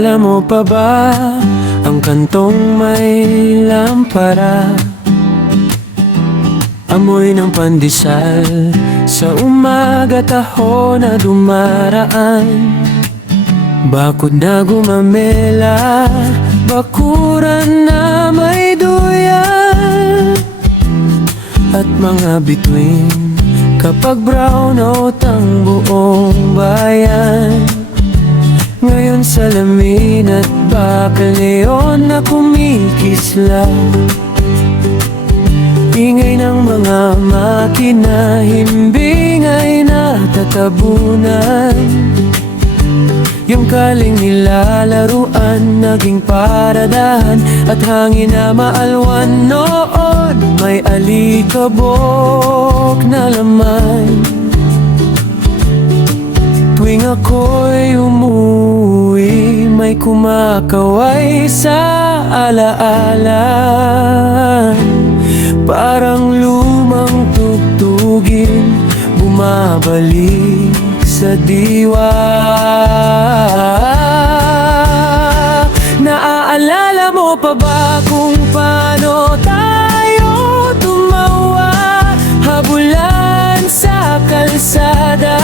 Naalala mo pa ba ang kantong may lampara? Amoy ng pandesal sa umaga, taho na dumaraan. Bakod na gumamela, bakuran na may duyan, at mga bituin kapag brownout ang buong bayan. Ngayon salamin at bakal neon na kumikislap, ingay ng mga makina, himbing ay natatabunan. Yung kaling nilalaruan, naging paradahan, at hangin na maalwan noon, may alikabok na laman. Tuwing ako'y umuwi, may kumakaway sa alaala, parang lumang tugtugin, bumabalik sa diwa. Naaalala mo pa ba kung paano tayo tumawa, habulan sa kalsada,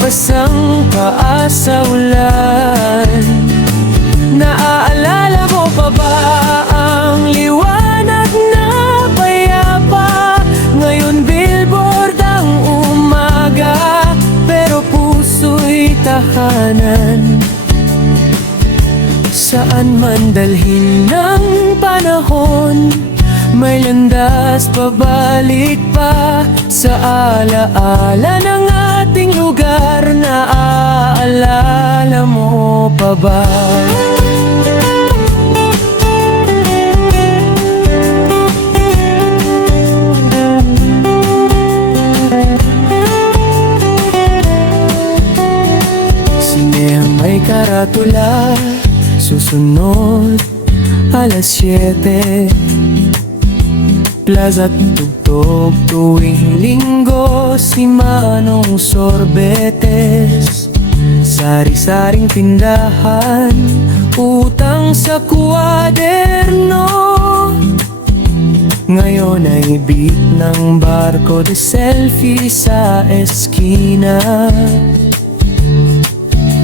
basang paa sa ulan? Naaalala mo pa ba ang liwanag na payapa? Ngayon billboard ang umaga, pero puso'y tahanan. Saan man dalhin ng panahon, may landas pabalik pa sa alaala ng ating lugar. Naaalala mo pa ba? Sinehang may karatula, susunod alas 7, plaza't tugtog tuwing linggo, si Manong Sorbetes. Sari-saring tindahan, utang sa kwaderno. Ngayon ay beat ng barko de selfie sa eskina.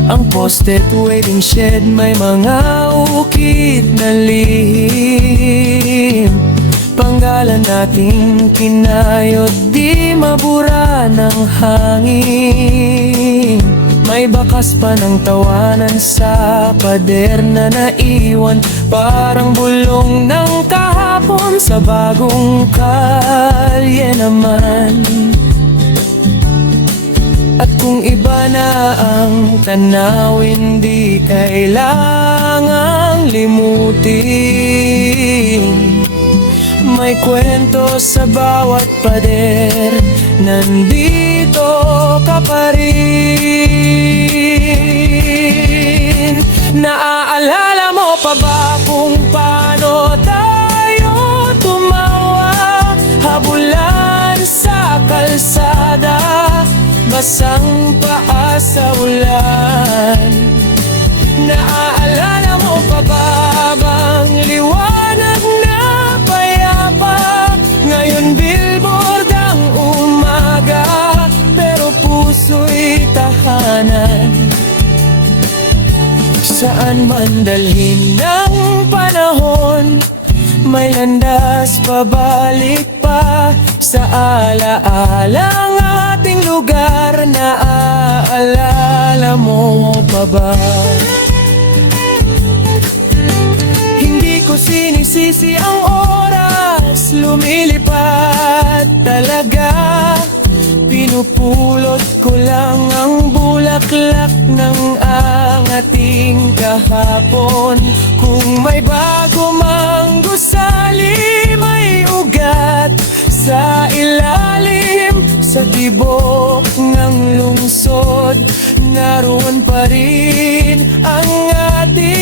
Ang poste at waiting shed, may mga ukit na lihim. Panggalan nating kinayod, di mabura ng hangin. May bakas pa ng tawanan sa pader na naiwan, parang bulong ng kahapon sa bagong kalye naman. At kung iba na ang tanawin, di kailangang limutin. May kwento sa bawat pader, nandito ka pa rin. Naaalala mo pa ba kung paano tayo tumawa, habulan sa kalsada, basang paa sa ulan? Naaalala mo pa ba bang liwanag na payapa? Ngayon billboard ang umaga, pero puso'y tahanan. Saan man dalhin ng panahon, may landas pabalik pa sa alaala ng ating lugar. Naaalala mo pa ba? Hindi ko sinisisi ang oras, lumilipad talaga. Pinupulot ko lang ang bulaklak ng ating kahapon. Kung may bago mang gusali, may ugat sa ilalim, sa tibok ng lungsod, naroon pa rin ang atin.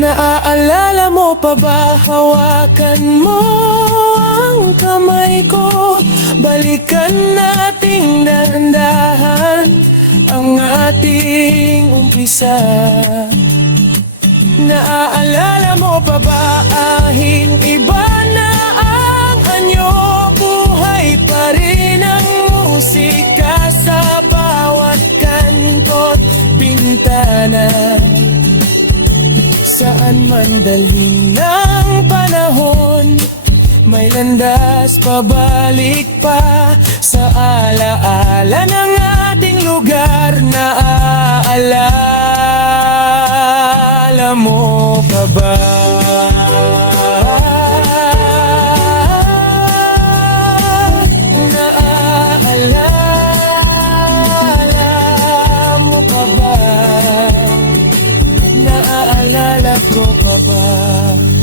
Naaalala mo pa ba, hawakan mo ang kamay ko, balikan nating dahan-dahan ang ating isa. Naaalala mo pa ba ahing iba na ang anyo? Buhay pa rin ang musika sa bawat kanto't bintana. Saan man dalhin ng panahon, may landas pabalik pa sa alaala ng ating lugar. Naaalala mo pa ba? Naaalala mo pa ba? Naaalala ko pa ba?